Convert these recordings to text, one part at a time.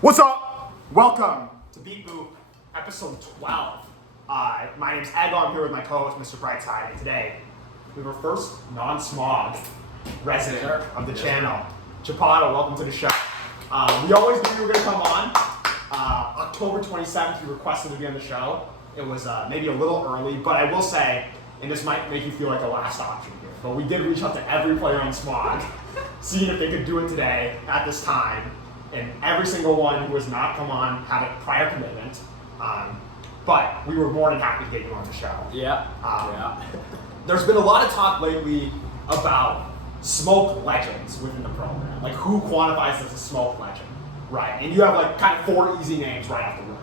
What's up? Welcome to Beat Boop, episode 12. My name's Ed. I'm here with my co-host, Mr. Brightside, and today we have our first non-Smaug resident of the channel, Chipottel. Welcome to the show. We always knew you were going to come on. October 27th, you requested to be on the show. It was maybe a little early, but I will say, and this might make you feel like a last option here, but we did reach out to every player on Smaug, seeing if they could do it today at this time. And every single one who has not come on had a prior commitment, but we were more than happy to get you on the show. Yeah. There's been a lot of talk lately about smoke legends within the program, like who quantifies as a smoke legend, right? And you have like kind of four easy names right off the rip.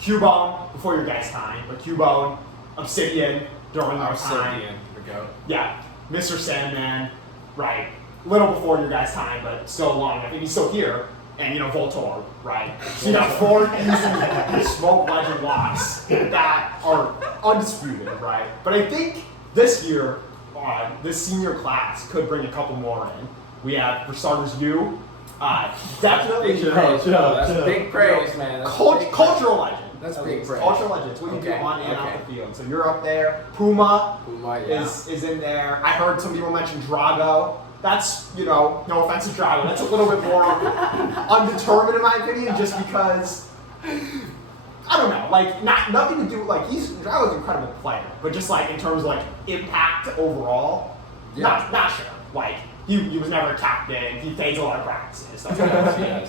Cubone before your guys' time, but Cubone, Obsidian during our time. The goat. Yeah, Mr. Sandman, right? Little before your guys' time, but still long. I think he's still here. And, you know, Voltor, right? So you got four easy smoke legend locks that are undisputed, right? But I think this year, this senior class could bring a couple more in. We have, for starters, you. Definitely. That's big praise, man. Cultural legend. That's big praise. Cultural legend. It's what you do on and off the field. So you're up there. Puma yeah. is in there. I heard some people mention Drago. That's, you know, no offense to Drago, that's a little bit more undetermined in my opinion, just because, I don't know, like, nothing to do, like, Drago's an incredible player, but just, like, in terms of, like, impact overall, not sure. Like, he was never a captain, he fades a lot of practices.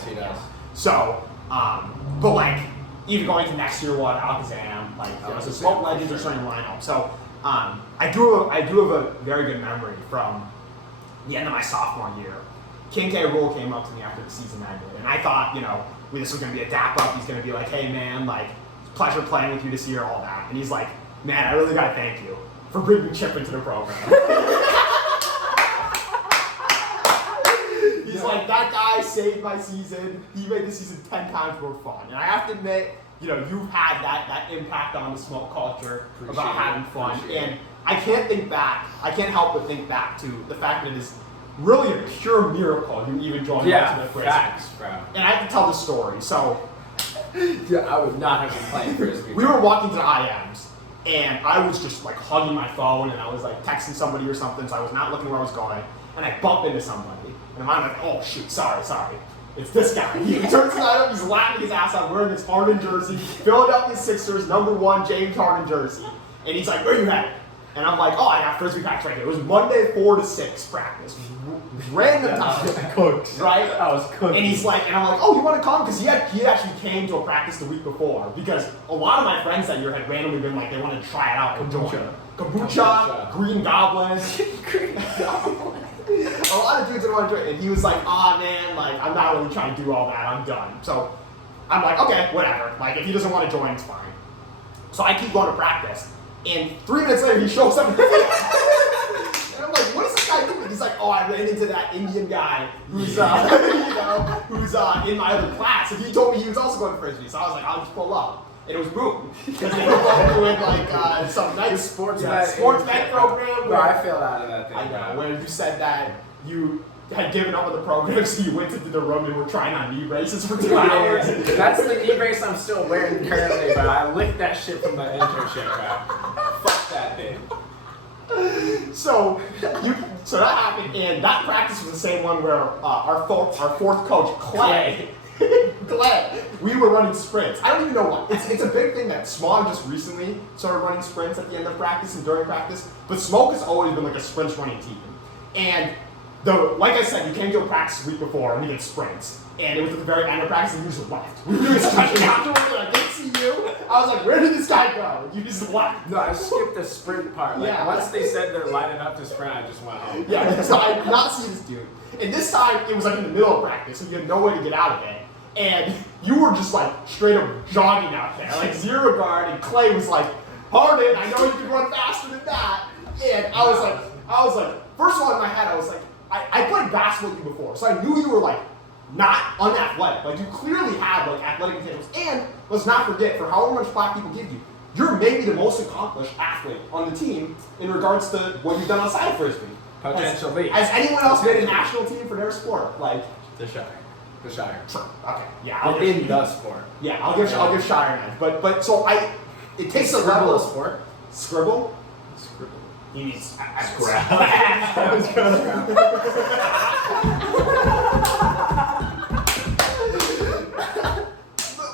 He does. So, but, like, even going to next year, Alakazam, like, so smoke legends are starting to line up. So, I do have a very good memory from the end of my sophomore year. King K. Rool came up to me after the season ended, and I thought, you know, this was going to be a dap up. He's going to be like, hey man, like, it's a pleasure playing with you this year, all that. And he's like, man, I really got to thank you for bringing Chip into the program. He's like, that guy saved my season. He made the season 10 times more fun. And I have to admit, you know, you've had that impact on the smoke culture about having fun. And I can't help but think back to the fact that it is really a pure miracle you even joined Ultimate Frisbee. Facts, bro. And I have to tell the story. So, I would not have been playing Frisbee. We were walking to the IMs, and I was just like hugging my phone, and I was like texting somebody or something, so I was not looking where I was going, and I bumped into somebody, and I'm like, oh shoot, sorry. It's this guy. He turns his eye up, he's laughing his ass off, wearing his Harden jersey, Philadelphia Sixers #1 James Harden jersey. And he's like, where you headed? And I'm like, oh, I got Frisbee practice right here. It was Monday 4 to 6 practice. Random time. Cooked. Right? I was cooked. And he's like, and I'm like, oh, you want to come? Because he actually came to a practice the week before. Because a lot of my friends that year had randomly been like, they wanted to try it out and join. Kombucha, Green Goblin. Green Goblin. A lot of dudes that wanted to join. And he was like, man, like, I'm not really trying to do all that. I'm done. So I'm like, okay, whatever. Like, if he doesn't want to join, it's fine. So I keep going to practice. And 3 minutes later, he shows up. And I'm like, what is this guy doing? He's like, oh, I ran into that Indian guy who's, who's in my other class. And he told me he was also going to Frisbee. So I was like, I'll just pull up. And it was boom. Because they were both doing like some nice sports med program. Bro, I failed out of that thing. I know, where you said that you had given up on the program, so you went into the room and were trying on knee braces for 2 hours. That's the knee brace I'm still wearing currently, but I licked that shit from the internship, bro. Fuck that thing. So that happened, and that practice was the same one where our fourth coach, Clay, we were running sprints. I don't even know why. It's a big thing that Smaug just recently started running sprints at the end of practice and during practice, but Smoke has always been like a sprints running team. And like I said, you came to a practice the week before and we did sprints. And it was at the very end of practice and you just left. We were doing stretching afterwards and I didn't see you. I was like, where did this guy go? You just left. No, I skipped the sprint part. Like, once they said they're lining up to sprint, I just went home. Yeah, so I did not see this dude. And this time, it was like in the middle of practice, so you had no way to get out of it. And you were just like straight up jogging out there, like zero guard. And Clay was like, Harden, I know you can run faster than that. And I was like, first of all, in my head, I was like, I played basketball with you before, so I knew you were like not unathletic. Like you clearly had like athletic intangibles. And let's not forget, for however much plaque people give you, you're maybe the most accomplished athlete on the team in regards to what you've done outside of Frisbee. Potentially. Has anyone else made a national team for their sport? Like the Zhang. The Shire. Sure. Okay. Yeah. Within the sport. Yeah, I'll give Shire an edge. But so it takes a Scribble level a sport? Scribble? Scribble. He needs Scrap.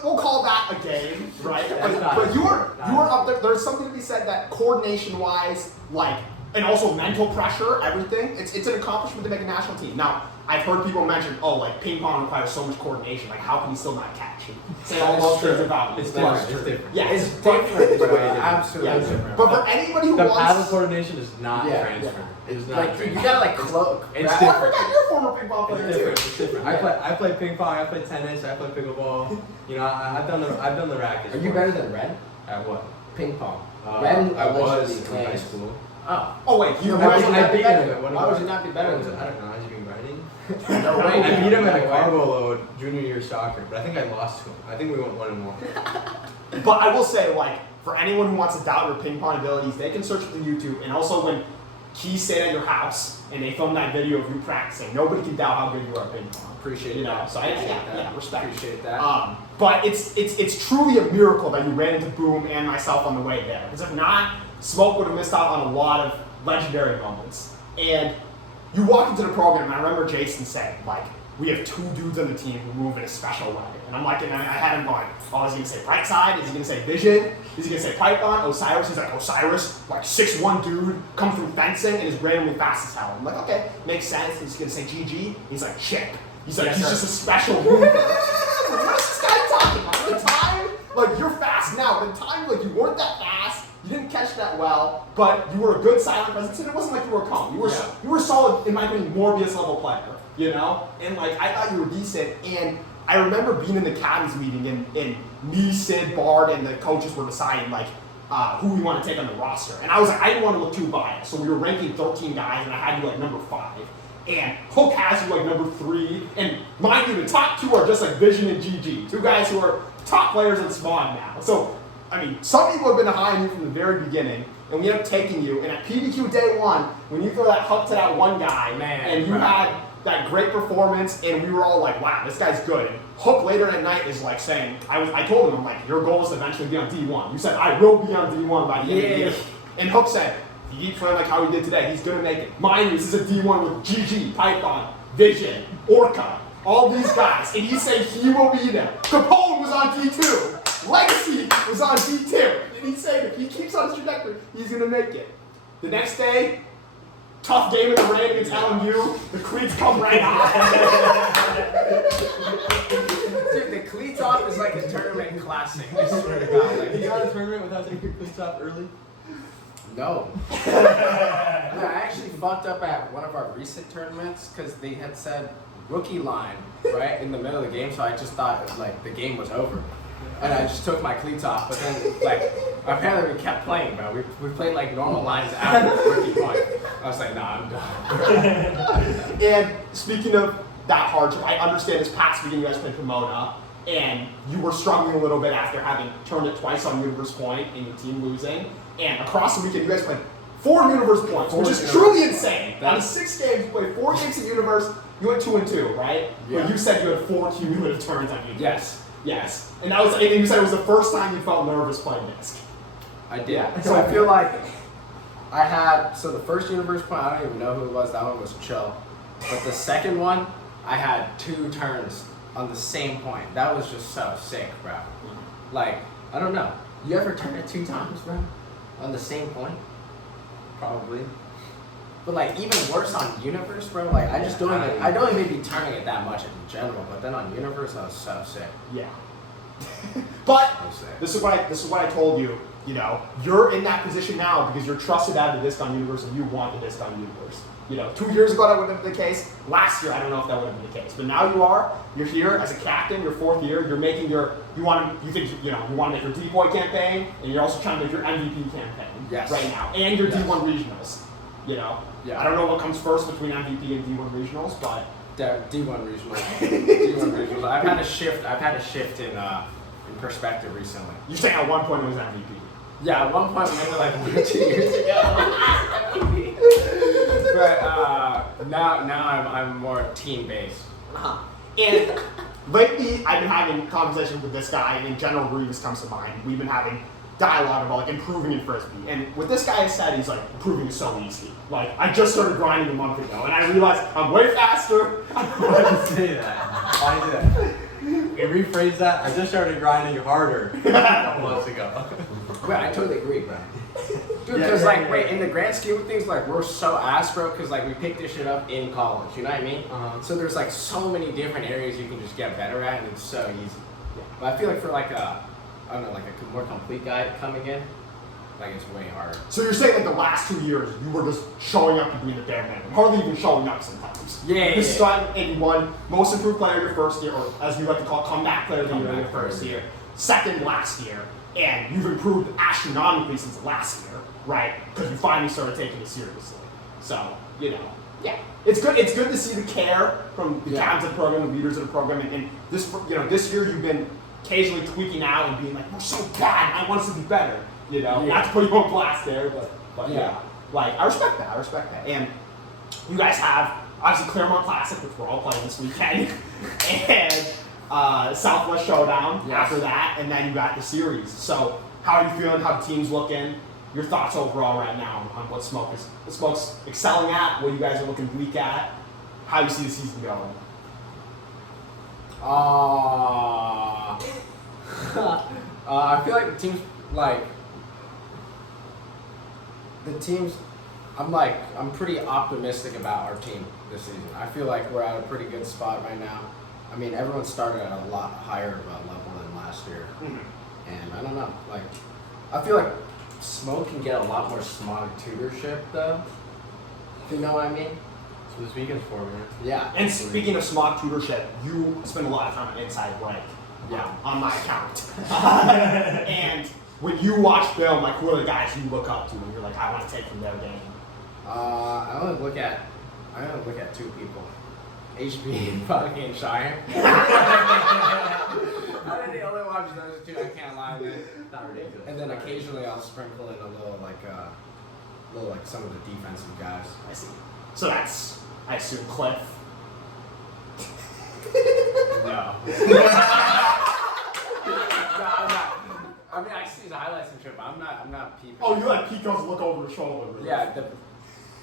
We'll call that a game, right? That's But you were up there. There's something to be said that coordination-wise, like, and also mental pressure, everything. It's an accomplishment to make a national team. Now, I've heard people mention, oh, like ping pong requires so much coordination. Like, how can you still not catch? Say all those things about It's it. different. It's different. Yeah, It's different, bro. Absolutely Yeah. different. But for anybody who The wants, paddle coordination is not Yeah, transferred. It is not Like, transferred. you gotta like cloak. It's I different. forgot you're a former ping pong player It's too. different. It's different. I play ping pong. I play tennis. I play pickleball. You know, I've done the racket. Are you better than Red? At what? Ping pong. I Red was allegedly in high claims. school. Oh. Oh wait, you No, guys why would you are not not be beat better? him at one of Why our- would you not be better I than don't that? know. Has he been grinding? No way. I beat him at a cargo load junior year soccer, but I think I lost to him. I think we went 1-1. But I will say, like, for anyone who wants to doubt your ping pong abilities, they can search for the YouTube. And also, when Keys stayed at your house and they filmed that video of you practicing, nobody can doubt how good you are at ping pong. Appreciate You know, that. so yeah, respect. Appreciate that. But it's truly a miracle that you ran into Boom and myself on the way there. Because if not, Smoke would have missed out on a lot of legendary moments. And you walk into the program, and I remember Jason saying, like, we have two dudes on the team who move in a special way. And I'm like, and I had him going, oh, is he gonna say bright side? Is he gonna say vision? Is he gonna say Python? Osiris? He's like, Osiris, like 6'1" dude, come from fencing and is randomly fast as hell. I'm like, okay, makes sense. Is he gonna say GG? He's like, chip. He's like, Yes, he's sir. just a special mover. What is this guy talking about? The time, like, you're fast now. The time, like, you weren't that fast. You didn't catch that well, but you were a good silent presence, and it wasn't like you were calm. You were solid, in my opinion, Morbius level player, you know? And like, I thought you were decent, and I remember being in the caddies meeting, and me, Sid, Bard, and the coaches were deciding, like, who we want to take on the roster. And I was like, I didn't want to look too biased, so we were ranking 13 guys, and I had you like number 5. And Hook has you like number 3, and mind you, the top 2 are just like Vision and GG, 2 guys who are top players in Smog now. So, I mean, some people have been high on you from the very beginning, and we end up taking you. And at PDQ day 1, when you throw that hook to that one guy, and you had that great performance, and we were all like, wow, this guy's good. And Hook later that night is like saying, I told him, I'm like, your goal is to eventually be on D1. You said, I will be on D1 by the end of the year. And Hook said, if you keep playing like how he did today, he's gonna make it. Mind you, this is a D1 with GG, Python, Vision, Orca, all these guys, and he said he will be there. Capone was on D2. Legacy was on D2. And he said if he keeps on his trajectory, he's gonna make it. The next day, tough game in the rain against LMU. The cleats come right off. Dude, the cleats off is like a tournament classic. I swear to God. Like, You got a tournament without taking your cleats off early? no. I actually fucked up at one of our recent tournaments because they had said rookie line right in the middle of the game, so I just thought like the game was over. And I just took my cleats off, but then like apparently we kept playing, bro. We played like normal lines after the rookie point. I was like, nah, I'm done. And speaking of that hardship, I understand this past weekend you guys played Pomona, and you were struggling a little bit after having turned it twice on Universe Point and your team losing. And across the weekend, you guys played 4 Universe Points, which is truly insane. Out of 6 games, you played 4 games at Universe. You went 2-2, right? Yeah. But you said you had 4 cumulative turns on Universe. Yes. Yes. And that was, and you said it was the first time you felt nervous playing Disc. I did. So I feel like I had, so the first universe point, I don't even know who it was, that one was chill. But the second one, I had 2 turns on the same point. That was just so sick, bro. Like, I don't know. You ever turn it 2 times, bro? On the same point? Probably. But like, even worse on universe, bro, like I just don't even be turning it that much in general, but then on universe, that was so sick. Yeah. But So sick. this is what I told you. You know, you're in that position now because you're trusted out of the Disc on Universe and you want the Disc on Universe. You know, 2 years ago that wouldn't have been the case. Last year, I don't know if that would have been the case. But now you are. You're here as a captain. Your 4th year. You're making you want to make your D-Boy campaign, and you're also trying to make your MVP campaign. Yes. Right now, and your Yes. D1 regionals. You know. Yeah. I don't know what comes first between MVP and D1 regionals, but D1 regional. D1 regional. I've had a shift in perspective recently. you're saying at one point it was MVP. Yeah, at one point maybe like 1 or 2 years ago. But now I'm more team based. Uh-huh. And lately, I've been having conversations with this guy, and General Grievous comes to mind. We've been having dialogue about like improving in Frisbee. And what this guy has said, he's like, improving is so easy. Like, I just started grinding a month ago, and I realized I'm way faster. Why did you say that? Why did you say that? You rephrase that. I just started grinding harder a couple months ago. Wait, I totally agree, bro. Dude, Yeah, because yeah, like, yeah, wait, yeah. in the grand scheme of things, like, we're so ass, bro, because like we picked this shit up in college. You know what I mean? So there's like so many different areas you can just get better at, and it's so easy. But I feel like for like I don't know, like a more complete guy coming in, like it's way harder. So you're saying like the last 2 years, you were just showing up and doing the bare minimum, hardly even showing up sometimes. This is starting 81, most improved player your first year, or as we like to call it, comeback player of the year your first year. Second last year, and you've improved astronomically since last year, right? Because you finally started taking it seriously. So, you know, yeah. It's good to see the care from the captains of the program, the leaders of the program, and this, you know, this year you've been occasionally tweaking out and being like, we're so bad, I want us to be better. You know, not to put you on blast there, but yeah. Like, I respect that. And you guys have, obviously, Claremont Classic, which we're all playing this weekend, and Southwest Showdown after that, and then you got the series. So, how are you feeling? How the team's looking? Your thoughts overall right now on what Smoke's excelling at, what you guys are looking weak at, how you see the season going? I feel like I'm pretty optimistic about our team this season. I feel like we're at a pretty good spot right now. I mean, everyone started at a lot higher of a level than last year. And I don't know, like, I feel like Smoke can get a lot more Smaugie tutorship though. If you know what I mean? So this weekend's for me. Yeah. And speaking of Smog tutorship, you spend a lot of time on Inside Break. On my account. And when you watch film, like, who are the guys you look up to and you're like, I want to take from their game? I only look at two people. HB and fucking Shire. I didn't only watch those two, I can't lie, man. Not ridiculous. And then occasionally I'll sprinkle in a little like some of the defensive guys. I see. So that's, I assume, Cliff. No. No, I'm not. I mean, I see the highlights and shit, but I'm not peeping. Oh, you let Pico's look over the shoulder. Really? Yeah,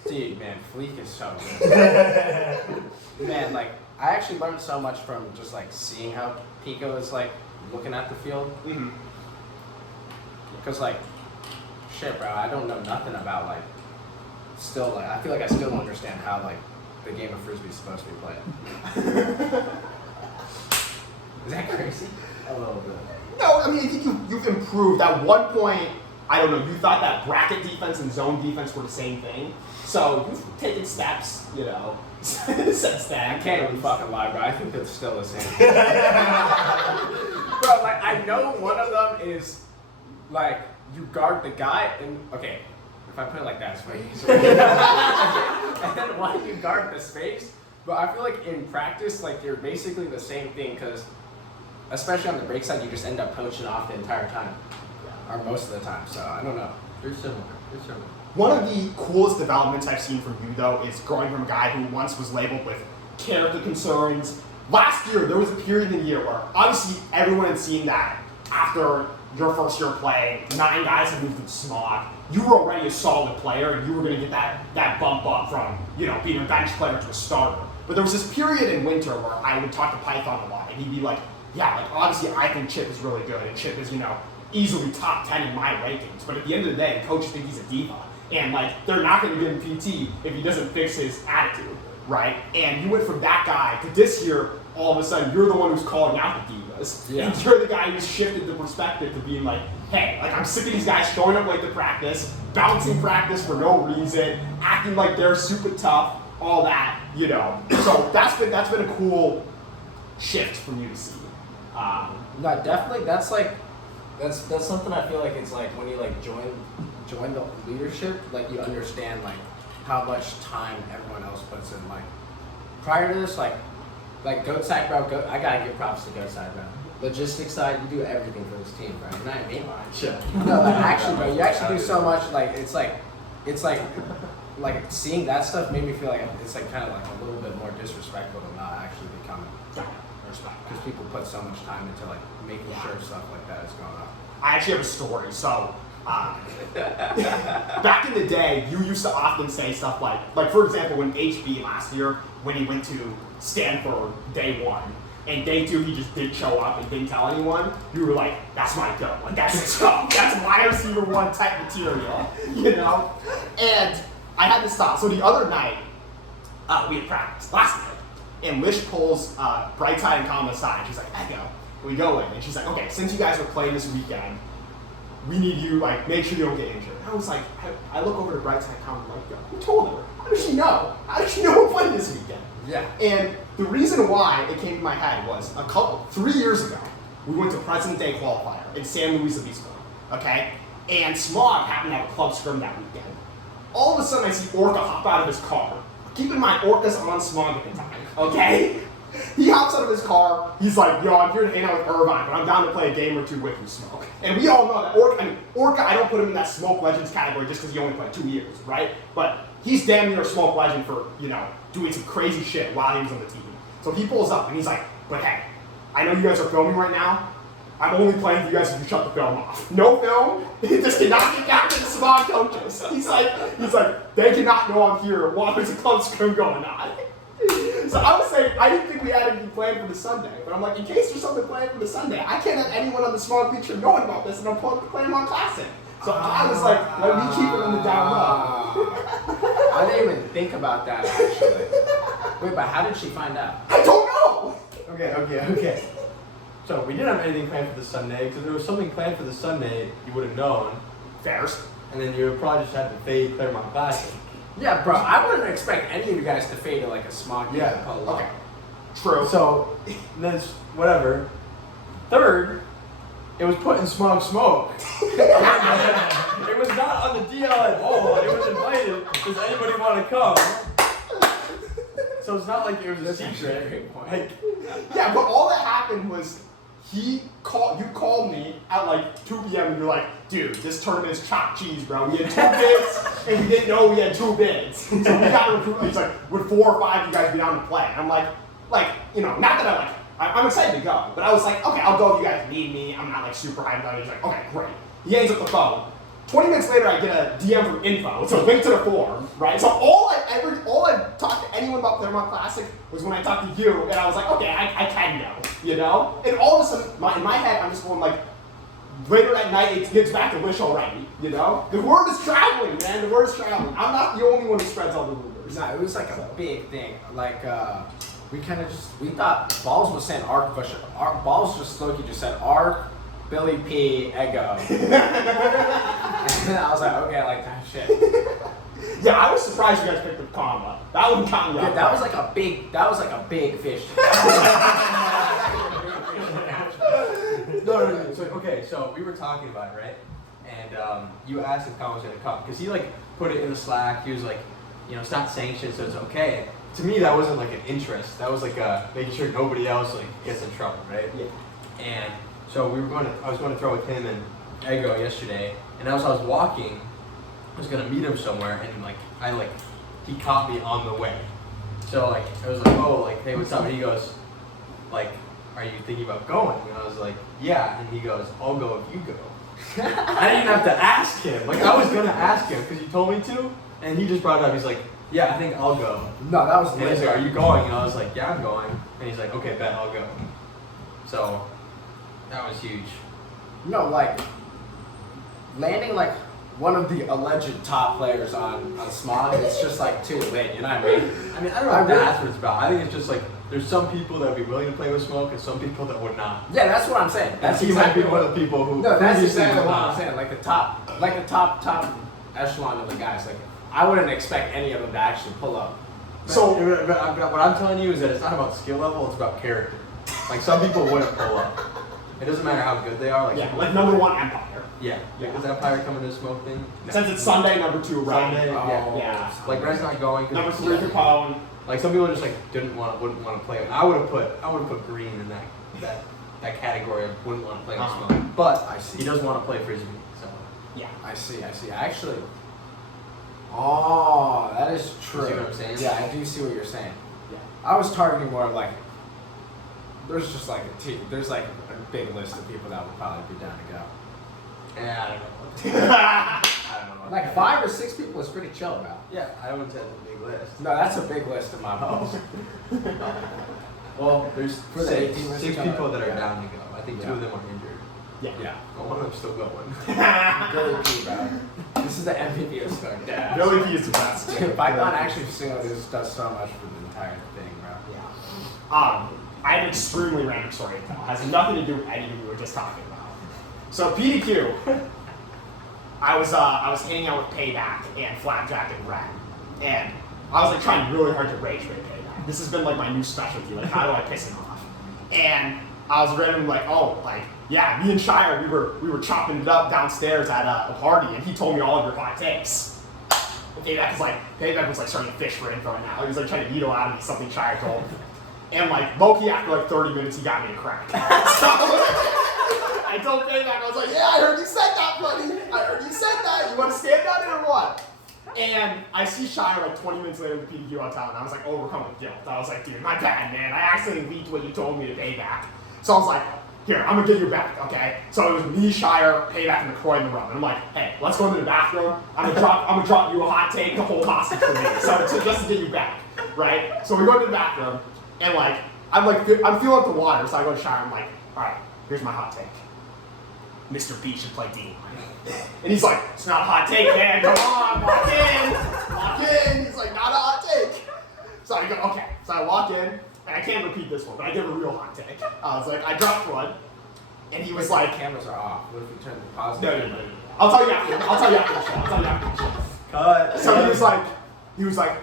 dude, man, Fleek is so good. Man, like, I actually learned so much from just like seeing how Pico is like looking at the field. Because like, shit, bro, I don't know nothing about like. Still, like, I feel like I still don't understand how like the game of Frisbee is supposed to be played. Is that crazy? A little bit. No, I mean, I think you've improved. At one point, I don't know, you thought that bracket defense and zone defense were the same thing. So you've taken steps, you know, since then. I can't even fucking lie, bro. I think it's still the same. Bro, like, I know one of them is, like, you guard the guy, and, okay, if I put it like that, it's way easier. And then one, you guard the space. But I feel like in practice, like, they're basically the same thing, because, especially on the break side, you just end up poaching off the entire time. Or most of the time, so I don't know. They're similar. One of the coolest developments I've seen from you, though, is going from a guy who once was labeled with character concerns. Last year, there was a period in the year where obviously everyone had seen that after your first year playing, 9 guys had moved to Smog. You were already a solid player, and you were going to get that bump up from, you know, being a bench player to a starter. But there was this period in winter where I would talk to Python a lot, and he'd be like, yeah, like, obviously I think Chip is really good, and Chip is, you know, easily top 10 in my rankings. But at the end of the day, coaches think he's a diva. And, like, they're not going to give him PT if he doesn't fix his attitude, right? And you went from that guy to this year, all of a sudden, you're the one who's calling out the divas. Yeah. And you're the guy who's shifted the perspective to being like, hey, like, I'm sick of these guys showing up late to practice, bouncing practice for no reason, acting like they're super tough, all that, you know. So that's been a cool shift for you to see. No, definitely, that's something I feel like it's like when you like join the leadership, like you understand like how much time everyone else puts in. Like prior to this, like Goat Side, bro, I gotta give props to Goat Side, bro. Logistics side, you do everything for this team, bro. You know what I mean? Sure. No, like actually, bro, you actually do so much. Like it's like seeing that stuff made me feel like it's like kind of like a little bit more disrespectful than not actually becoming. respect that. Because people put so much time into like making sure stuff like that is going on. I actually have a story. So, back in the day, you used to often say stuff like for example, when HB last year, when he went to Stanford day 1, and day 2 he just didn't show up and didn't tell anyone, you were like, that's my go. Like, that's tough. That's wide receiver 1 type material, you know? And I had to stop. So the other night, we had practice last night, and Lish pulls Brightside and Kama aside. She's like, Echo, we go in. And she's like, okay, since you guys are playing this weekend, we need you, like, make sure you don't get injured. And I was like, I look over to Brightside and Kama, like, yo, who told her? How does she know? How does she know we're playing this weekend? Yeah. And the reason why it came to my head was 3 years ago, we went to President Day qualifier in San Luis Obispo, okay? And Smaug happened to have a club scrim that weekend. All of a sudden, I see Orca hop out of his car. Keep in mind, Orca's on Smaug at the time, okay? He hops out of his car. He's like, yo, I'm here to hang out with Irvine, but I'm down to play a game or two with you, Smoke. And we all know that Orca, I don't put him in that Smoke Legends category just because he only played 2 years, right? But he's damn near a Smoke Legend for, doing some crazy shit while he was on the team. So he pulls up and he's like, but hey, I know you guys are filming right now. I'm only playing for you guys if you shut the film off. No film. This cannot get down to the Smaug coaches. He's like, they cannot know I'm here while there's a club scrim going on. So I was saying, I didn't think we had anything planned for the Sunday, but I'm like, in case there's something planned for the Sunday, I can't have anyone on the Smaug feature knowing about this, and I'm playing on Classic. So I was like, let me keep it on the down low. I didn't even think about that actually. Wait, but how did she find out? I don't know. Okay. So we didn't have anything planned for the Sunday, because if there was something planned for the Sunday, you would have known. Fairs. And then you would probably just have to fade Claremont Classic. Yeah, bro, I wouldn't expect any of you guys to fade to like a Smaugie. Yeah, okay. True. So, that's whatever. Third, it was put in SmaugSmoke. It was not on the DL at all. It was invited. Does anybody want to come? So it's not like it was a secret. Like, yeah, but all that happened was you called me at like 2 p.m. and you're like, dude, this tournament is chopped cheese, bro. We had 2 bids and we didn't know we had 2 bids. So we got to recruit. He's like, would 4 or 5 you guys be down to play? And I'm like, not that I'm excited to go, but I was like, okay, I'll go if you guys need me. I'm not like super hyped on it. He's like, okay, great. He hangs up the phone. 20 minutes later, I get a DM from Info. It's a link to the forum, right? So all I talked to anyone about Claremont Classic was when I talked to you, and I was like, okay, I can go, And all of a sudden, in my head, I'm just going like, later at night, it gets back to Wish already, The word is traveling, man. The word is traveling. I'm not the only one who spreads all the rumors. No, it was like a big thing. Like, we thought Balls was saying Arc, Balls just said Arc, Billy P, Ego. And I was like, okay, I like that shit. Yeah, I was surprised you guys picked up Kama. That wouldn't count. Yeah, that was like a big fish. No. So we were talking about it, right? And you asked if Kyle was gonna come because he like put it in the Slack. He was like, it's not sanctioned, so it's okay. To me, that wasn't like an interest. That was like making sure nobody else like gets in trouble, right? Yeah. And so I was going to throw with him and Ego yesterday, and as I was walking, I was gonna meet him somewhere, and he caught me on the way. So I was like, oh, hey, what's up? And he goes, are you thinking about going? And I was like, yeah. And he goes, I'll go if you go. I didn't have to ask him. I was gonna ask him because he told me to, and he just brought it up. He's like, yeah, I think I'll go. No, that was. And he's like, are you going? And I was like, yeah, I'm going. And he's like, okay, bet, I'll go. So that was huge. No, landing one of the alleged top players on Smaug, it's just too lit, you know what I mean? I don't know what that's what it's about. I think it's just there's some people that would be willing to play with Smoke and some people that would not. Yeah, that's what I'm saying. He might be one of the people who. No, that's exactly what I'm saying. The top echelon of the guys. I wouldn't expect any of them to actually pull up. So, but what I'm telling you is that it's not about skill level; it's about character. Some people wouldn't pull up. It doesn't matter how good they are. Number 1 Empire. Yeah. Is Empire coming to the Smoke thing? Since it's Sunday, number 2, right? Sunday, yeah. Red's not going. Number 3, Capone. Some people just wouldn't want to play. I would have put Green in that category of wouldn't want to play with Smoke. But I see. He does want to play Frisbee. So yeah, I see. Actually, that is true. You see what I'm saying? Yeah, I do see what you're saying. Yeah. I was targeting more There's just like a team. There's like a big list of people that would probably be down to go. Yeah, I don't know. I don't know. Like 5 or 6 people is pretty chill, bro. Yeah, I wouldn't say it's a big list. No, that's a big list in my book. Well, there's For the 18 six list, people that are yeah. down to go. I think 2 of them are injured. Yeah. But one of them's still going. Billy P, bro. This is the MVP of Story. Yeah. Billy P is the best. Python actually does so much for the entire thing, bro. Yeah. I have an extremely random story to tell. It has nothing to do with anything we were just talking about. So PDQ, I was hanging out with Payback and Flapjack and Ren, and I was like trying really hard to rage bait Payback. This has been like my new specialty. Like, how do I piss him off? And I was randomly like, oh, like, yeah, me and Shire, we were chopping it up downstairs at a party, and he told me all of your hot takes. And Payback was like starting to fish for info now. He was like trying to needle out of me something Shire told me. And like Loki, after like 30 minutes, he got me to crack. So I told Payback, I was like, yeah, I heard you said that, buddy. I heard you said that. You want to stand on it or what? And I see Shire like 20 minutes later with PDQ on town, and I was like overcome with guilt. I was like, dude, my bad, man. I accidentally leaked what you told me to Payback. So I was like, here, I'm gonna get you back, okay? So it was me, Shire, Payback, and McCoy in the room. And I'm like, hey, let's go into the bathroom. I'm gonna drop you a hot take to hold hostage for me. So just to get you back, right? So we go into the bathroom, and like, I'm feeling up the water, so I go to Shire. I'm like, all right, here's my hot take. Mr. B should play D. And he's like, it's not a hot take, man. Come on, walk in. He's like, not a hot take. So I go, okay. So I walk in, and I can't repeat this one, but I give a real hot take. I was like, I dropped one, and he was like, the cameras are off. What if we turn the pause? no. I'll tell you after the show. Cut. So he was like,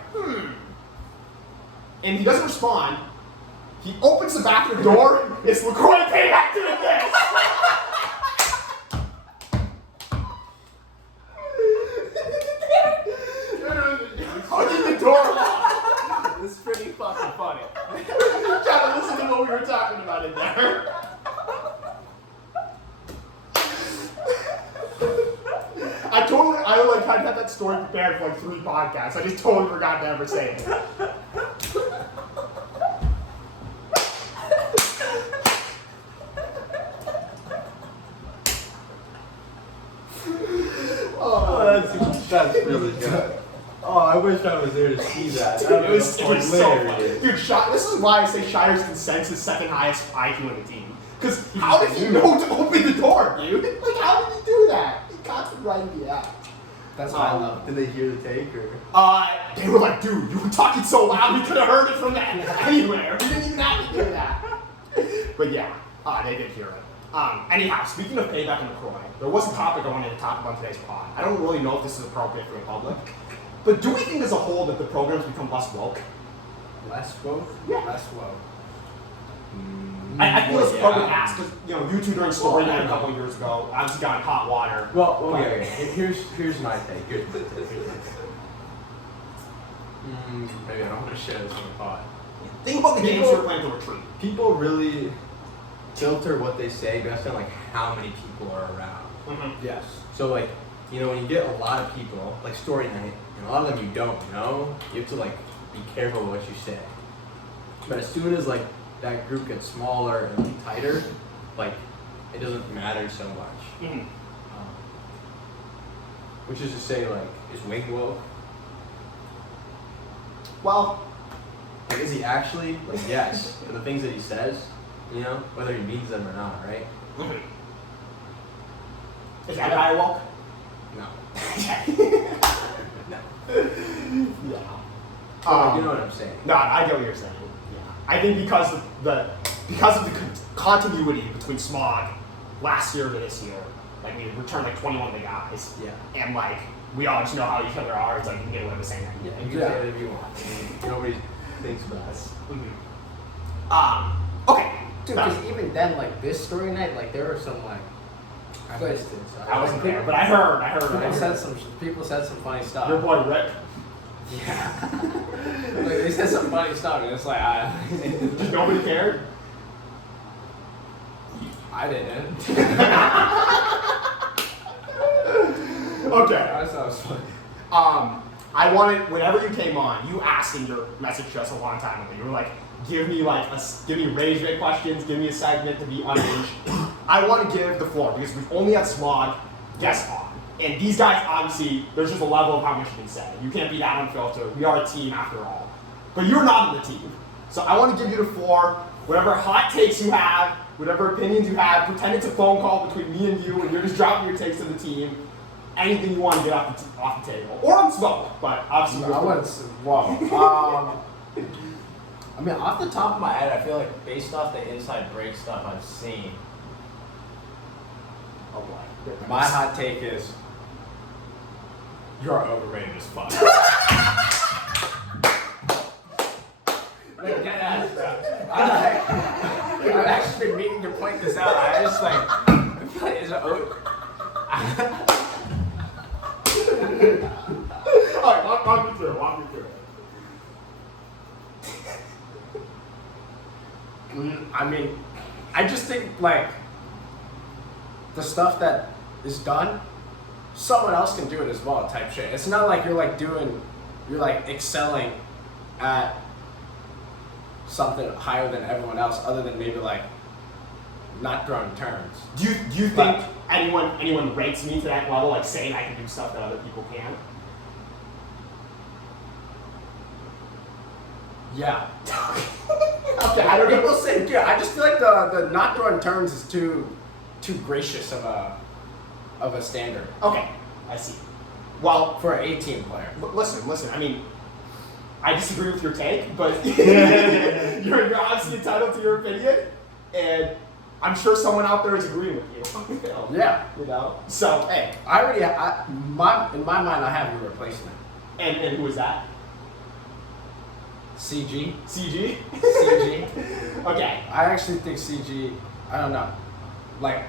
and he doesn't respond. He opens the bathroom door. It's LaCroix and Payback doing this. Hugging the door lock. It's pretty fucking funny. Trying to listen to what we were talking about in there. I had that story prepared for like 3 podcasts. I just totally forgot to ever say it. That's really good. Oh, I wish I was there to see that. It was so funny. Dude, this is why I say Shire's consensus second highest IQ in the team. Because how did he know to open the door, dude? Like, how did he do that? He constantly writing me out. That's why I love Did they hear the take or? They were like, dude, you were talking so loud we could have heard it from anywhere. We didn't even have to hear that. But yeah, they did hear it. Anyhow, speaking of Payback and McCoy, there was a topic I wanted to talk about on today's pod. I don't really know if this is appropriate for the public, but do we think as a whole that the program's become less woke? Less woke? Yeah. Less woke. I feel this program has, because you two during Story Night a couple of years ago obviously got in hot water. Well, okay. Here's my take. Maybe I don't want to share this on the pod. Think about the games we're playing to retreat. People really filter what they say based on like how many people are around. Mm-hmm. Yes. So like, when you get a lot of people, like Story Night, and a lot of them you don't know, you have to like be careful what you say. But as soon as like that group gets smaller and tighter, like it doesn't matter so much. Mm-hmm. Which is to say, like, is Wing woke? Well, Like, is he actually? Like, yes. For the things that he says, whether he means them or not, right? mm-hmm. Is that guy woke? No. No. Yeah. You know what I'm saying? No, I get what you're saying. Yeah. I think because of the continuity between Smaug last year to this year, like we returned like 21 big guys. Yeah. And like we all just know how each other are. It's like you can get away with saying that. Yeah, you can say whatever you want. Nobody thinks about us. Mm-hmm. Okay. Dude, because even then, like this Story Night, like there were some like. I missed it. So I wasn't there, but I heard. People said some funny stuff. Your boy Rick. Yeah. Like they said some funny stuff, and it's like Just nobody cared. I didn't. Okay. I thought it was funny. I wanted, whenever you came on, you asked in your message to us a long time ago, you were like, give me Ragebait questions, give me a segment to be unleashed. I want to give the floor because we've only had Smaug guests on. And these guys, obviously, there's just a level of how much you can say. You can't be that unfiltered. We are a team after all. But you're not in the team. So I want to give you the floor. Whatever hot takes you have, whatever opinions you have, pretend it's a phone call between me and you, and you're just dropping your takes to the team. Anything you want to get off the table. Or on Smoke, but obviously I wouldn't say, I mean, off the top of my head, I feel like based off the inside break stuff I've seen, oh boy. My hot take is you're overrated as fuck. Like, dead ass, bro. I've actually been meaning to point this out. I just I feel like it's Alright, walk me through. I mean, I just think like the stuff that is done, someone else can do it as well, type shit. It's not like you're excelling at something higher than everyone else, other than maybe like not throwing turns. Do you think anyone ranks me to that level, like saying I can do stuff that other people can't? Yeah. Okay, I don't know. People say, dude, I just feel like the not throwing turns is too gracious of a standard. Okay, I see. Well, for an 18 player. Listen. I mean, I disagree with your take, but you're obviously entitled to your opinion, and I'm sure someone out there is agreeing with you. Yeah. You know. So hey, in my mind, I have your replacement. And who is that? CG. CG. CG. Okay. I actually think CG. I don't know. Like,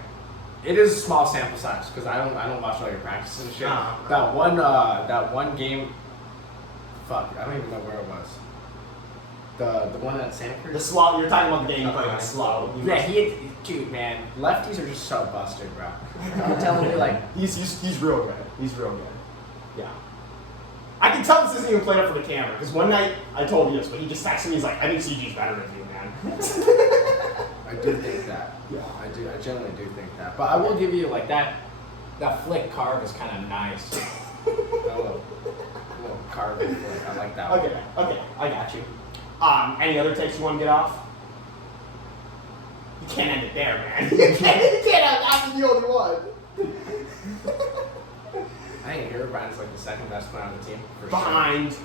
it is a small sample size because I don't watch all your practices and shit. That one game. Fuck, I don't even know where it was. The one at Sanford. The slow. You're talking about the game you played with slow. Yeah, dude, man, lefties are just so busted, bro. I'm telling you, like, he's real good. He's real good. Yeah. I can tell this isn't even played up for the camera because one night I told you this, but he just texted me. He's like, "I think CG's better than you, man." I do think that. Yeah, I do. I generally do think that. But I will give you like that flick carve is kind of nice. That little carve flick. I like that one. Okay, I got you. Any other takes you want to get off? You can't end it there, man. You can't have the only one. I think Herobrine's like the second best player on the team. For Behind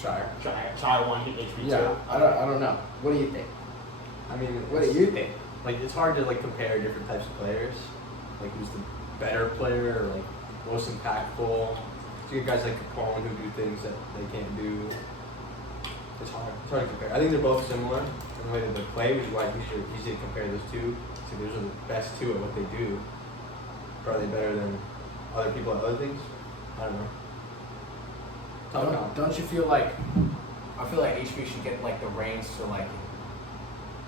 Shire. Shire 1, HP 2. Yeah, I don't know. What do you think? I mean, What do you think? Like, it's hard to like compare different types of players. Like, who's the better player or like most impactful? So you get guys like Capone who do things that they can't do. It's hard. It's hard to compare. I think they're both similar in the way that they play, which is why it's easy to compare those two. So those are the best two at what they do. Probably better than other people at other things. I don't know. Don't you feel like? I feel like HB should get like the reins to like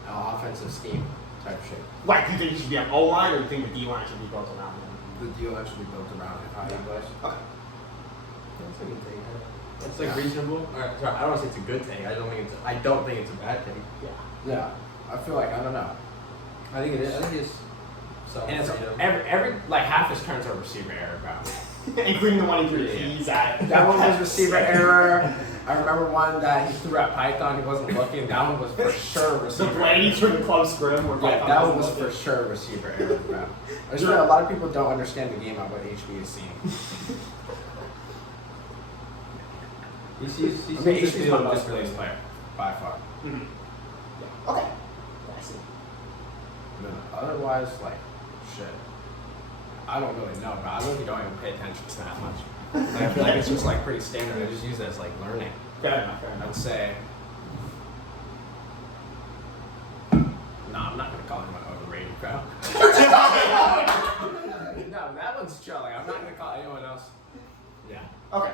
offensive scheme type shit. Like, do you think he should be on O-line, or do you think the D-line should be built around him? The deal actually built around it. How he plays. Okay. That's a good take. It's like reasonable. Sorry, I don't want to say it's a good take. I don't think it's a bad thing. Yeah. I feel like I don't know. I think it is. I think it's some And it's freedom. every like half his turns are receiver error, bro. Including the one he threw keys at. That one was receiver error. I remember one that he threw at Python. He wasn't looking. That one was for sure The receiver. play he threw the club scrim. Where Yeah, Python that one wasn't was for looking. sure receiver error, bro. I just feel like a lot of people don't understand the game of what HB is seeing. He's I mean, HB's my most released player by far. Mm-hmm. Yeah. Okay. I see. Otherwise, like, shit. I don't really know, bro. I really don't even pay attention to that much. Like, I feel like it's just like pretty standard. I just use it as like learning. Fair enough. I'd say. Nah, I'm not gonna call him an overrated, bro. No, that one's chill. Like, I'm not gonna call anyone else. Yeah. Okay.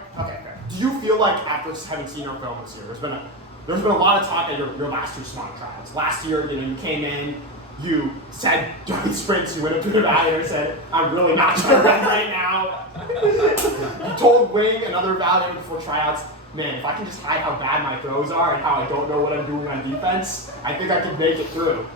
Do you feel like after having seen your film this year, there's been a lot of talk at your last two Smaugie trials. Last year, you came in, you said during sprints, you went up to the evaluator and said, "I'm really not sure right now." You told Wing, another evaluator before tryouts, man, if I can just hide how bad my throws are and how I don't know what I'm doing on defense, I think I can make it through.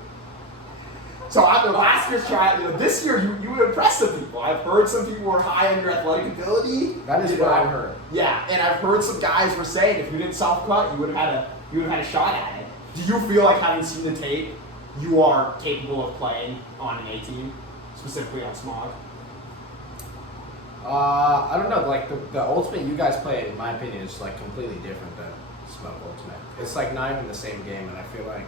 So after last year's trial, this year you would impress some people. I've heard some people were high on your athletic ability. That is what I've heard. Yeah, and I've heard some guys were saying if you didn't self-cut, you would have had a shot at it. Do you feel like, having seen the tape, you are capable of playing on an A team, specifically on Smog? I don't know. Like the ultimate you guys play, in my opinion, is like completely different than Smoke Ultimate. It's like not even the same game, and I feel like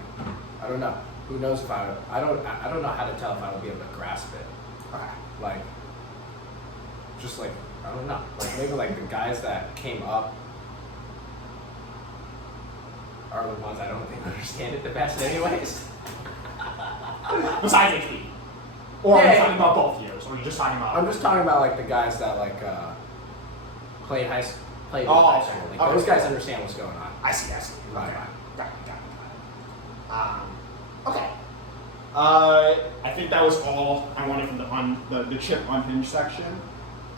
I don't know. Who knows if I don't know how to tell if I will be able to grasp it. Like, just like, I don't know. Like maybe like the guys that came up are the ones I don't think understand it the best anyways. Besides HP. Or are Yeah. you talking about both years? Or are you just talking about... I'm just talking about like the guys that like played in high school. Like, okay. those guys understand what's going on. I see. Right. Okay. Got it. Okay. I think that was all I wanted from the chip unhinged section.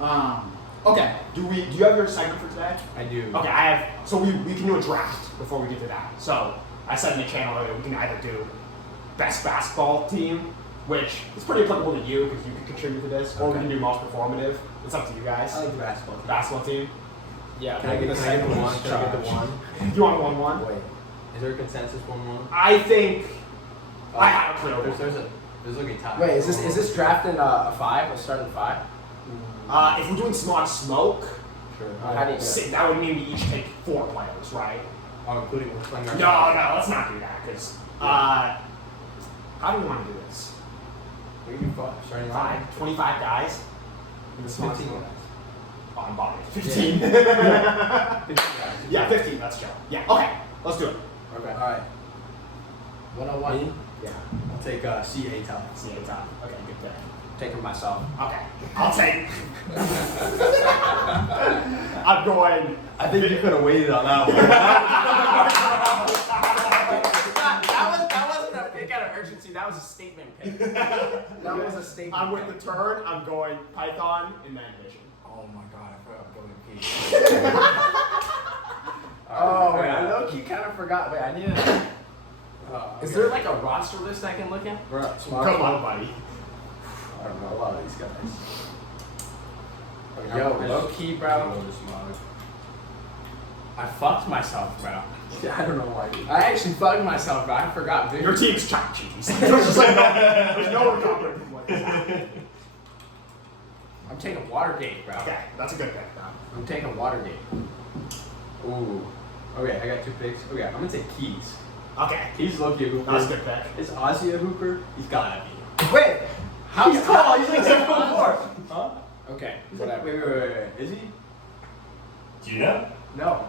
Okay. Do you have your segment for today? I do. Okay, I have. So we can do a draft before we get to that. So I said in the channel earlier we can either do best basketball team, which is pretty applicable to you because you can contribute to this, or we can do most performative. It's up to you guys. I like the basketball team. Basketball team. Yeah. Can I get the one? Can I get the one? You want 1-1? Wait. Is there a consensus 1-1? I think I have a clear one. There's looking top. Wait, is this drafting a 5? A starting 5? If we're doing SmaugSmoke, Sure. How do you do it? that would mean we each take 4 players, right? Oh, including one playing our No, let's not do that because how do we want to do this? We can do 5. Starting 5. 25 guys in the 15 SmaugSmoke. guys. Oh, I'm buying 15. 15 guys. Yeah, 15. Let's go. Yeah. Okay. Let's do it. Okay. Alright. 101. Me? Yeah. I'll take CA top. See you time. Okay. Good pick. Taking myself. Okay. I'll take. I'm going. I think you could have waited on that one. That wasn't a pick out of urgency. That was a statement pick. That was a statement. I'm with the turn. I'm going Python and then Vision. Oh my god, I forgot I'm going P. Oh, wait, I low-key kind of forgot. Wait, I need to... Is there like a roster list I can look at? Come on, buddy. I don't know a lot of these guys. Yo, low-key, bro. I fucked myself, bro. Yeah, I don't know why. I actually fucked myself, bro. I forgot. Dude. Your team's chopped cheese. There's just like there's no recovery from what just happened. I'm taking Watergate, bro. Okay, that's a good pick, bro. I'm taking Watergate. Ooh. Okay, I got 2 picks. Okay, I'm gonna take Keys. Okay, He's lucky a hooper. that's a good pick. Is Ozzy a hooper? He's gotta be. Wait! How He's tall. He's like 7'4". Huh? Okay, Wait, whatever. wait. Is he? Do you know? No.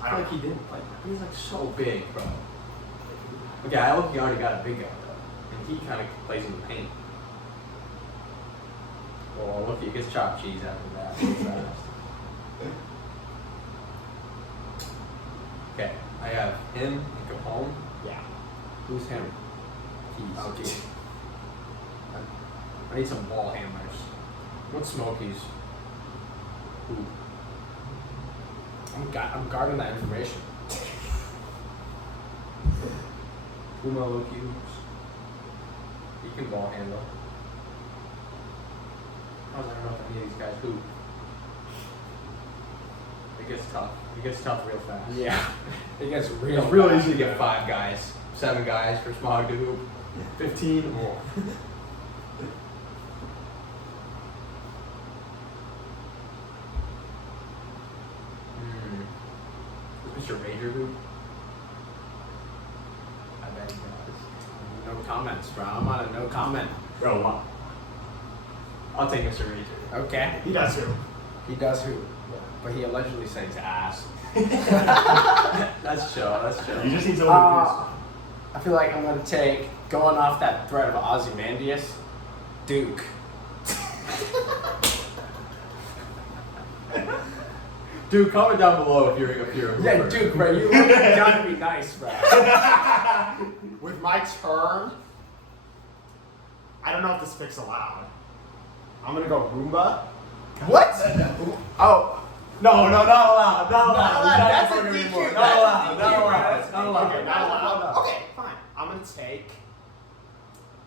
I feel like he didn't play. He's like so big, bro. Okay, I look. He already got a big guy though, and he kind of plays in the paint. Well, look, he gets chopped cheese after that. So fast. Okay, I have him and Capone. Yeah. Who's him? Keys. Okay. I need some ball handlers. What Smokies? Ooh. I'm guarding that information. Puma Loki hoops. He can ball handle. I don't know if any of these guys hoop. It gets tough. It gets tough real fast. Yeah. It gets real. It's real fast. easy to get 5 guys, 7 guys for Smog to hoop. 15 or more. Mr. Rager hoop. I bet he does. No comments, bro. I'm on a no comment. Bro, what? I'll take Mr. Rager. Okay. He does too. He does hoop. But he allegedly said he's ass. That's chill. That's chill. You just need to I feel like I'm gonna take, going off that thread of Ozymandias, Duke. Dude, comment down below if you're a Yeah, hooper. Duke, bro. You look down to be nice, bro. With my turn, I don't know if this pick's allowed. I'm gonna go Roomba. What? Oh. No, not allowed. Not allowed. That's a Not DQ. anymore. That's Not a allowed. DQ. Not allowed. That's Not DQ. allowed. Okay, not allowed. Okay, fine.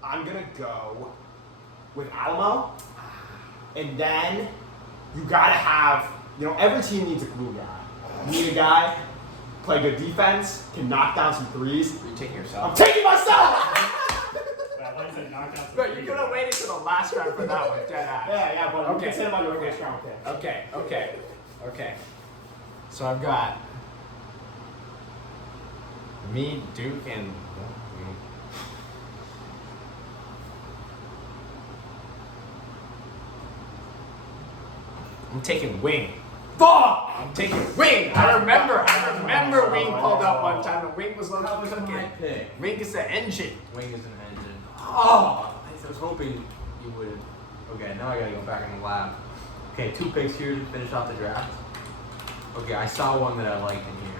I'm gonna go with Alamo, and then you gotta have, every team needs a glue guy. You need a guy, play good defense, can knock down some threes. Are you taking I'm yourself? taking myself! I thought you said knock out some But you threes. could have waited till the last round for that one, dead ass. Yeah, but Okay. you can say about your first round pick. Okay. So I've got me, Duke, and I'm taking Wing. Fuck! I'm taking Wing. I remember Wing pulled up one time, and Wing was low That key was my cooking. pick. Wing is the engine. Wing is an engine. Oh, I was hoping you would. Okay, now I gotta go back in the lab. Okay, 2 picks here to finish off the draft. Okay, I saw one that I liked in here.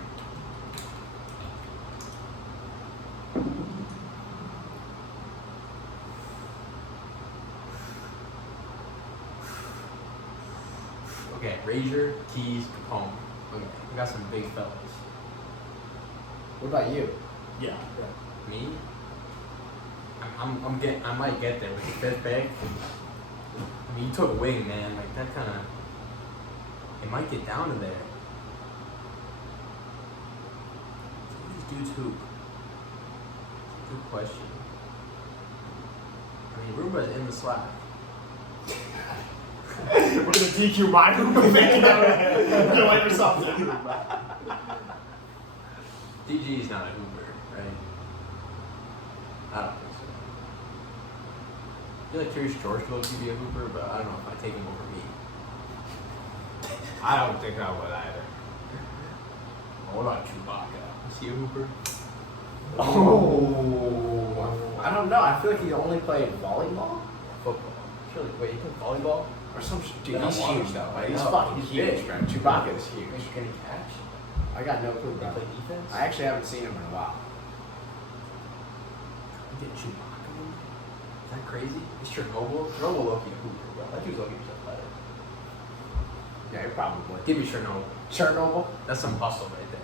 Okay, Razor, Keys, Capone. Okay, we got some big fellas. What about you? Yeah. Me? I might get there with the 5th pick. I mean, you took Wing, man. Like, that kind of. It might get down to there. Who these dudes hoop? Good question. I mean, Roomba's in the slack. We're gonna DQ my movement. You're let yourself down. DG is not a hooper, right? I don't think so. I feel like Curious George could be a hooper, but I don't know if I take him over me. I don't think I would either. What about Chewbacca? Is he a hooper? Oh. I don't know. I feel like he only played volleyball Football. Surely, wait, he played volleyball? or some. Dude, Yeah, he's water huge though. stuff. Like, he's I know. fucking He's huge, big. bro. Chewbacca is huge. Can he catch? I got no clue, They bro. play defense? I actually haven't seen him in a while. We get Chewbacca in? Is that crazy? Is Chernobyl? Chernobyl Loki a hooper, bro. That dude's Loki was better. Yeah, you're probably. Give me Chernobyl. Chernobyl. That's some hustle right there.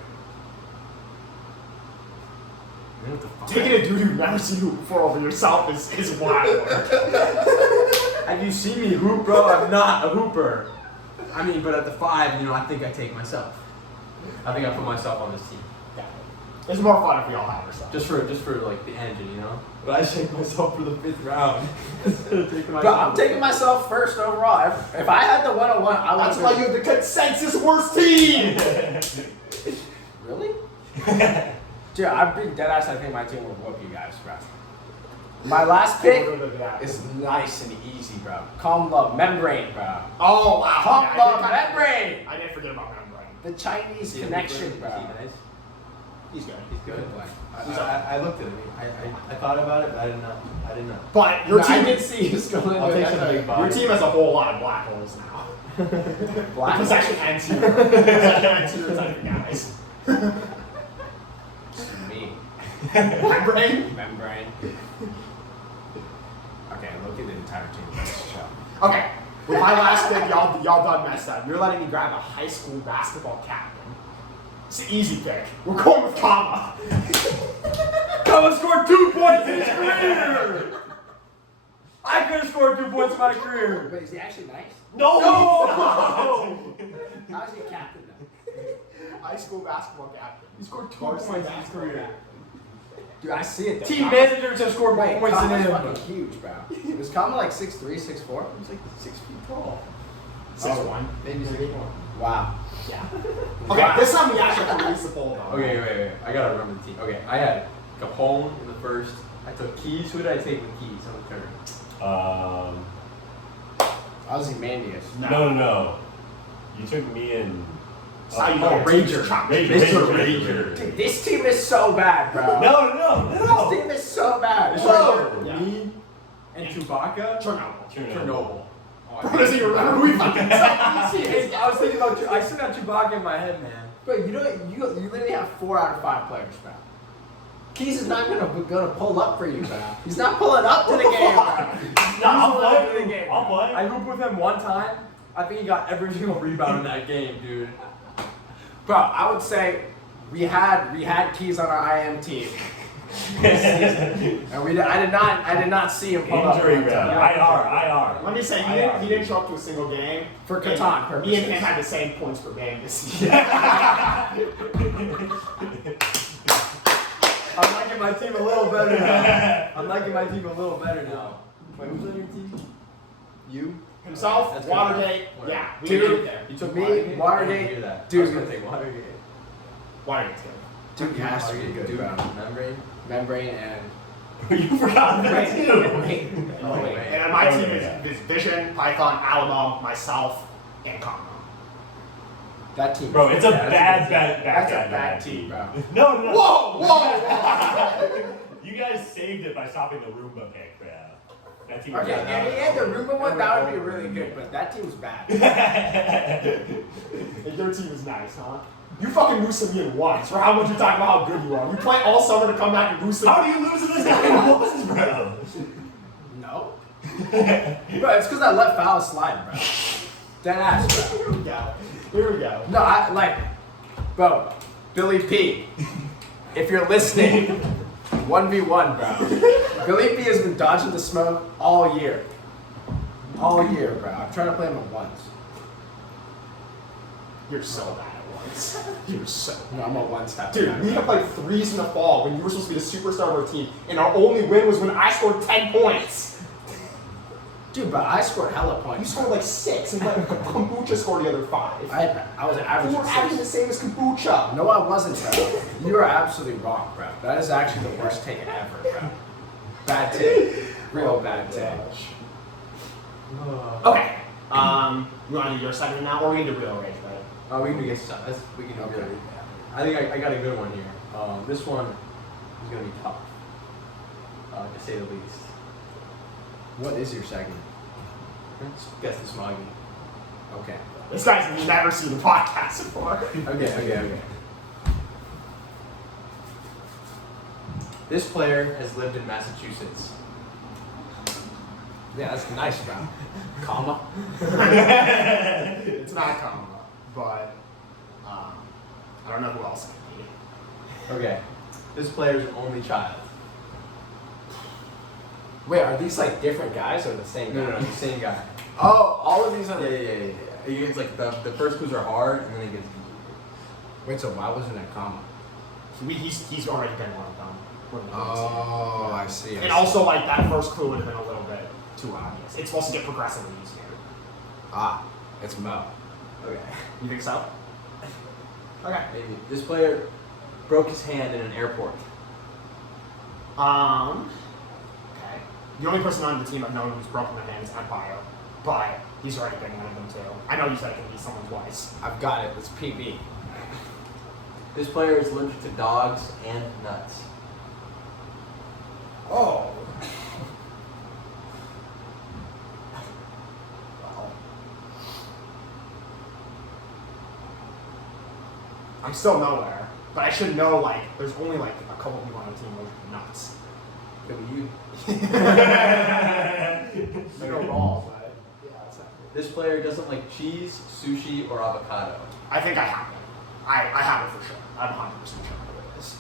Man, what the fuck? Taking a dude you've never seen hoop before over yourself is wild work. Have you seen me hoop, bro? I'm not a hooper. I mean, but at the 5, I think I take myself. I think I put myself on this team. Yeah. It's more fun if we all have ourselves. Just for like the engine, But I take myself for the 5th round. Bro, I'm taking myself first overall. If I had the 101, I would. That's why you have the consensus worst team! Really? Dude, I'm being dead ass. I think my team will whoop you guys, bro. My last pick is nice and easy, bro. Calm Love Membrane, bro. Oh, wow. Calm Yeah, Love I Membrane. didn't forget about Membrane. The Chinese connection, bro. He's good. He's good. He's I looked at it. I thought about it, but I didn't know. But your I team, did see you going I'll take some big your bodies. team has a whole lot of black holes now. Black Possession and tier. Possession and tier type of guys. Me. Membrane? Membrane. Okay, look at the entire team of this show. Okay. With my last pick, y'all done messed up. You're letting me grab a high school basketball captain. It's an easy pick. We're going with Kama. Kama scored 2 points in his career! I could have scored 2 points in my career. Wait, is he actually nice? No! How is he captain though? High school basketball captain. He scored 2 Varsity points in his basketball career. captain. Dude, I see it though. Team managers have scored more Wait, points than Kama's him. fucking huge, bro. Was Kama like 6'3", 6'4"? He's like 6 feet tall. 6'1". Maybe 6'1". Wow. Yeah. Okay, this time we actually have to release the poll though. Okay, wait. I gotta remember the team. Okay, I had Capone in the first. I took Keys. Who did I take with Keys on the third? Ozymandias. No. You took me and. Rager. Mr. Rager. Dude, this team is so bad, bro. No. This team is so bad. Whoa. Yeah. Me and Chewbacca. Chernobyl. Bro, doesn't even remember who he fucking I was thinking about. I still got Chewbacca in my head, man. But you literally have 4 out of 5 players, bro. Keys is not gonna pull up for you, bro. He's not pulling up to the game, bro. No, I'll He's pulling up to play. the game. I'll play. I hooped with him one time, I think he got every single rebound in that game, dude. Bro, I would say we had keys on our IM team. And I did not see him pull up. Injury one time. round. IR. Let me say, he didn't show up to a single game. For Catan purposes. Me and him had the same points per game this year. I'm liking my team a little better now. Wait, who's on your team? You? Himself, That's good. Watergate. Whatever. Yeah, we Dude. did it there. You took Me, Watergate? Watergate, I didn't hear that. dude. I was gonna take Watergate. Watergate's good. Dude, he has to be good, Dude, bro. membrane? Membrane and You forgot that too. Oh, wait. And my team yeah. is Vision, Python, Alamo, myself, and Combo. that team. Bro, it's a Yeah, that's a bad team. team, bro. No. Whoa! You guys saved it by stopping the Roomba pick, bro. That team. Okay, and he had the Roomba one, that would be really good, but that team's bad. And your team is nice, huh? You fucking lose to me in once for how much you're talking about how good you are. You play all summer to come back and lose to me. How do you lose to this guy who loses, bro? No. Bro, it's because I let foul slide, bro. Dead ass, bro. Here we go. No, bro, Billy P, if you're listening, 1v1, bro. Billy P has been dodging the smoke all year. All year, bro. I'm trying to play him at once. You're so bad at once. You're so No, I'm a one-step. Dude, we hit like threes in the fall when you were supposed to be the superstar of our team, and our only win was when I scored 10 points. Dude, but I scored hella You points. scored like 6, and like Kombucha scored the other 5. I was You averaging were averaging the 6. same as Kombucha. No, I wasn't, bro. You are absolutely wrong, bro. That is actually the worst take ever, bro. Bad take. Real bad take. Okay. You want to do your segment now, or we can do real rage, right? We can get stuff. We can do it. I think I got a good one here. This one is gonna be tough, to say the least. What is your segment? Guess the Smaugie. Okay. This guy's never seen the podcast before. Okay. This player has lived in Massachusetts. Yeah, that's nice, bro. Comma. It's not a combo, but I don't know who else it could be. Okay. This player's only child. Wait, are these like different guys or the same guy? No, the same guy. Oh, all of these are. Yeah. He gets like the first clues are hard, and then he gets. Wait, so why wasn't it comma? He's already been one of them. Oh, I see. And also, like, that first clue would have been a little bit too obvious. It's supposed to get progressively easier. It's Mo. Okay. You think so? Okay. Maybe. This player broke his hand in an airport. Okay. The only person on the team I've known who's broken their hand is Empire, but he's already been one of them too. I know you said it can be someone twice. I've got it. It's PB. This player is allergic to dogs and nuts. Oh. Well. I'm still nowhere, but I should know, like, there's only like a couple people on the team with nuts. Could be you. Like a raw, but yeah, that's not good. This player doesn't like cheese, sushi, or avocado. I think I have it. I have it for sure. I'm 100% sure what it is.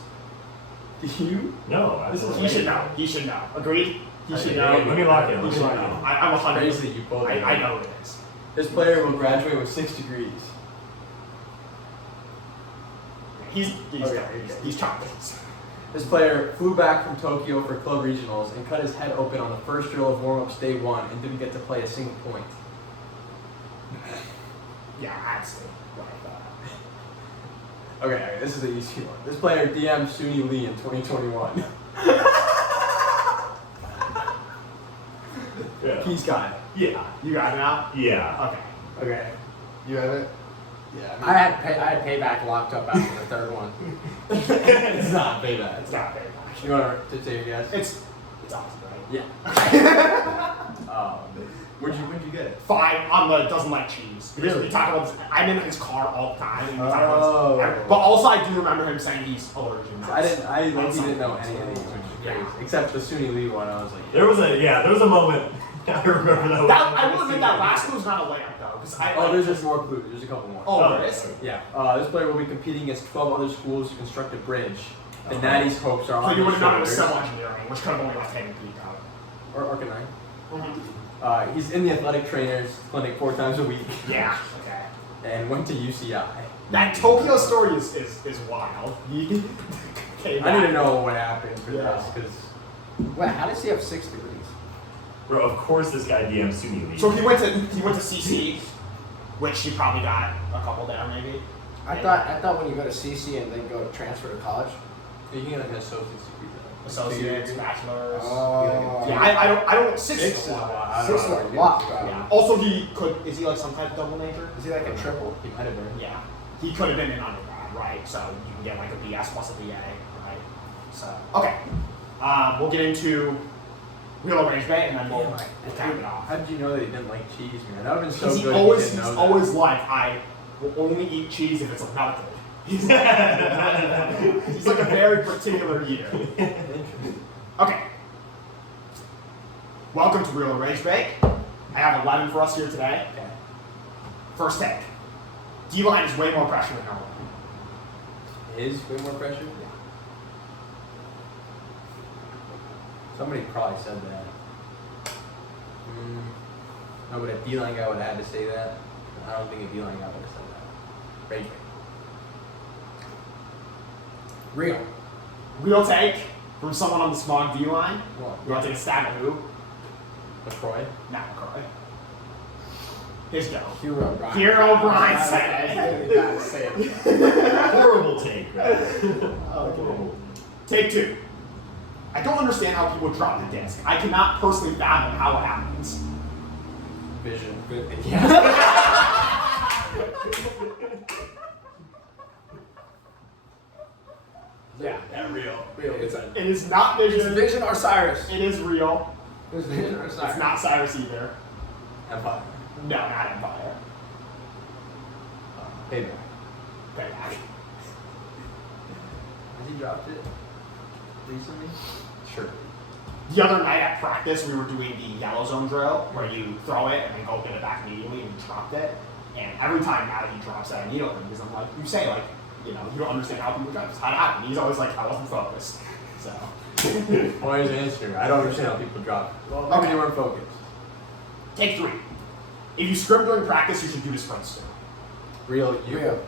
Do you? No. He should know. He should know. Agreed? He should know. Let me lock in. He should know. I'm 100%. Crazy, you both. I know it is. This player will graduate with 6 degrees. He's chocolate. This player flew back from Tokyo for club regionals and cut his head open on the first drill of warm-ups day 1 and didn't get to play a single point. Yeah, I'd say like Okay, this is the easy one. This player DM'd Suni Lee in 2021. Yeah. He's got it. Yeah. You got it now? Yeah. Okay. Okay. You have it? Yeah. I had payback locked up after the third one. It's not payback. It's not very much. You want to take a guess? It's awesome, right? Yeah. Where'd you get it? Fine on the doesn't like cheese. Because we talk about this. I'm in his car all the time. And we talk Oh. about this. But also, I do remember him saying he's allergic to nuts. I That's didn't know something. any of these, which is Yeah. crazy. Except the Suni Lee one, I was like, There was a moment I remember that. I will admit that last clue was not a layup though, because Oh, there's just more clues. There's a couple more. Oh, there is? Yeah. This player will be competing against 12 other schools to construct a bridge. The Natty's hopes are So on you would his have known it was shoulders. civil engineering, which could have only left Henrik out. Or Arcanine. Mm-hmm. He's in the athletic trainers clinic 4 times a week. Yeah. Okay. And went to UCI. That Tokyo story is wild. Okay, I need to know what happened for Yeah. this because Wait, how does he have 6 degrees? Bro, of course this guy DM'd Sumi. So he went to CC, which he probably got a couple down maybe. I thought when you go to CC and then go transfer to college. you can get like an associate's degree though. Associates, bachelors. Oh. Yeah, I don't. Six Six is is a lot. I don't Six is know. a lot. Yeah. Also, is he like some type of double major? Is he like a triple? He might have been. Yeah. He could have been an undergrad, right? So you can get like a BS plus a BA, right? So okay. We'll get into real Ragebait and then we'll cap it off. How did you know that he didn't like cheese, man? That would have been so Because good. he's if he didn't know that. always like, I will only eat cheese if it's melted. He's like a very particular eater. Okay. Welcome to Real Ragebait. I have 11 for us here today. Okay. First take. D-line is way more pressure than normal. Is way more pressure? Somebody probably said that. No, but a D-line guy would have had to say that. I don't think a D-line guy would have said that. Rage. Real. Real take from someone on the Smog D-line. What? You want to take a stab at who? LaCroix? Not McCroy. His go. Hero Brian. Hero Brian said it. Gotta say it. Horrible take, bro. Okay. Take 2. I don't understand how people drop the disc. I cannot personally fathom how it happens. Vision. Yeah, real. real. It's It is not Vision. Vision or Cyrus. It is real. It's Vision or Cyrus. It's not Cyrus either. Empire. No, not Empire. Payback. Payback. Has he dropped it recently? Sure. The other night at practice, we were doing the yellow zone drill where you throw it and then go get it back immediately, and he dropped it. And every time now he drops it, I needle him because I'm like, you say like, you know, you don't understand how people drop this. How it happened? He's always like, I wasn't focused. So. Well, here's the answer. I don't understand how people drop it. Well, maybe Okay. they weren't focused. Take 3. If you scrim during practice, you should do the sprint still. Real. You. Real.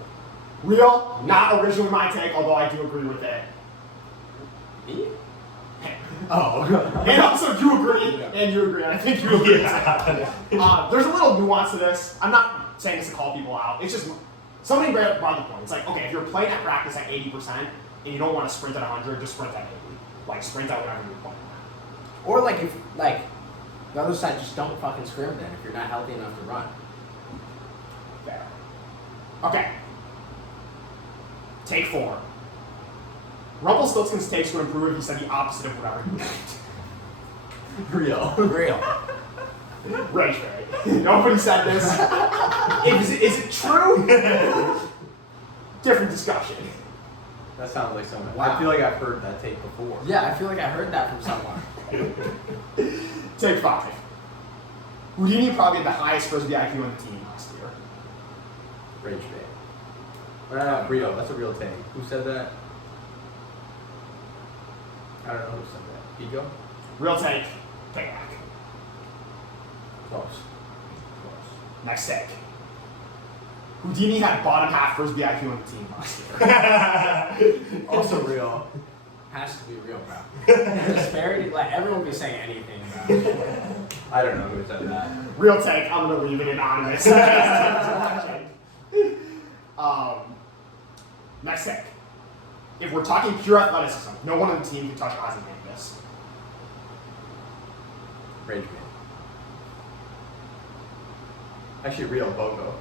Real, not originally my take, although I do agree with it. Me? Oh. And also you agree, and you agree, and I think you agree. Yeah. There's a little nuance to this. I'm not saying this to call people out. It's just somebody brought the point. It's like, okay, if you're playing at practice at 80% and you don't want to sprint at 100, just sprint at 80. Like sprint at whatever you're playing at. Or like if the other side just don't fucking scrim then if you're not healthy enough to run. Fair. Okay. Take 4. Rumpelstiltskin's takes would improve if he said the opposite of whatever he meant. Real. Real. Rage Fairy. Nobody said this. Is it true? Different discussion. That sounds like someone. Wow. I feel like I've heard that take before. Yeah, I feel like I heard that from someone. Take 5. Houdini probably had the highest Frisbee IQ on the team last year. Rage Bay. Real. That's a real take. Who said that? I don't know who said that. Pico? Real take. Payback. Close. Next take. Houdini had bottom half Frisbee IQ on the team last year. Also real. Has to be real, bro. Disparity, like everyone be saying anything, bro. I don't know who said that. Real take. I'm gonna leave it anonymous. Next take. If we're talking pure athleticism, no one on the team can touch Ozymandias. Rage Man. Actually, real Bogo.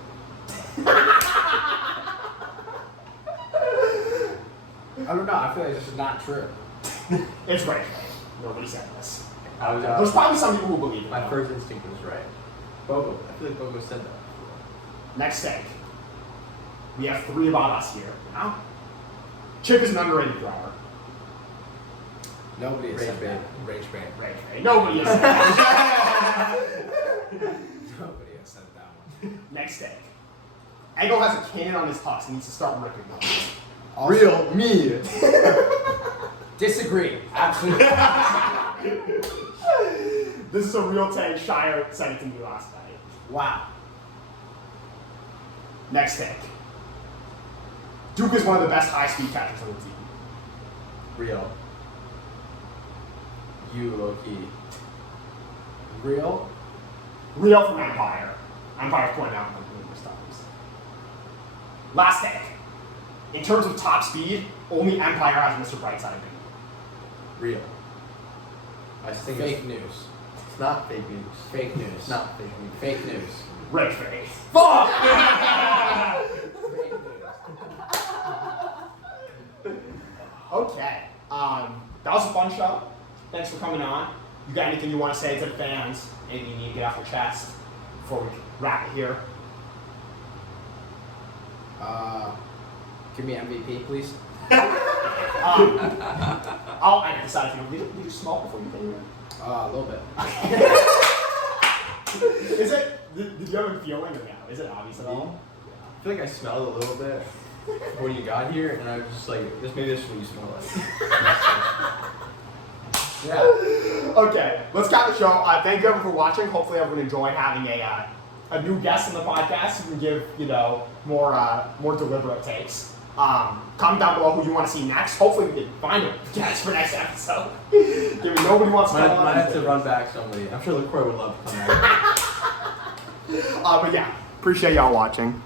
I don't know. I feel like this is not true. It's right. Nobody said this. I was, There's probably some people who believe it. my though. first instinct was right. Bogo. I feel like Bogo said that before. Next take. We have 3 about us here. You know? Chip is an underrated thrower. Nobody has said Ragebait. that. Ragebait. Ragebait. Nobody has said that. Nobody has said that one. Next take. Ego has a cannon on his tux and needs to start ripping them. Also, Real me. Disagree. Absolutely. This is a real take. Shire sent it to me last night. Wow. Next take. Duke is one of the best high-speed catchers on the team. Real. You, Loki. Real. Real from Empire. Empire's pointed out numerous times. Last take. In terms of top speed, only Empire has Mr. Brightside and Real. I just think Fake news. it's not fake news. Fake news. It's not fake news. Fake news. Red face. Fuck! Fake news. Okay. That was a fun show. Thanks for coming on. You got anything you want to say to the fans? Anything you need to get off your chest before we wrap it here? Give me MVP, please. I decided if you did you smoke before you came here? A little bit. Is it? Did you have a feeling or no? Is it obvious at all? I feel like I smelled a little bit when you got here, and I was just like, maybe this is what you smell like. Yeah. Okay, let's cap the show. Thank you everyone for watching. Hopefully everyone enjoyed having a new guest in the podcast who can give more deliberate takes. Comment down below who you want to see next. Hopefully we can find a guest for next episode. Given nobody wants to come on. Might have to run back somebody. I'm sure LaCroix would love to come back. But yeah, appreciate y'all watching.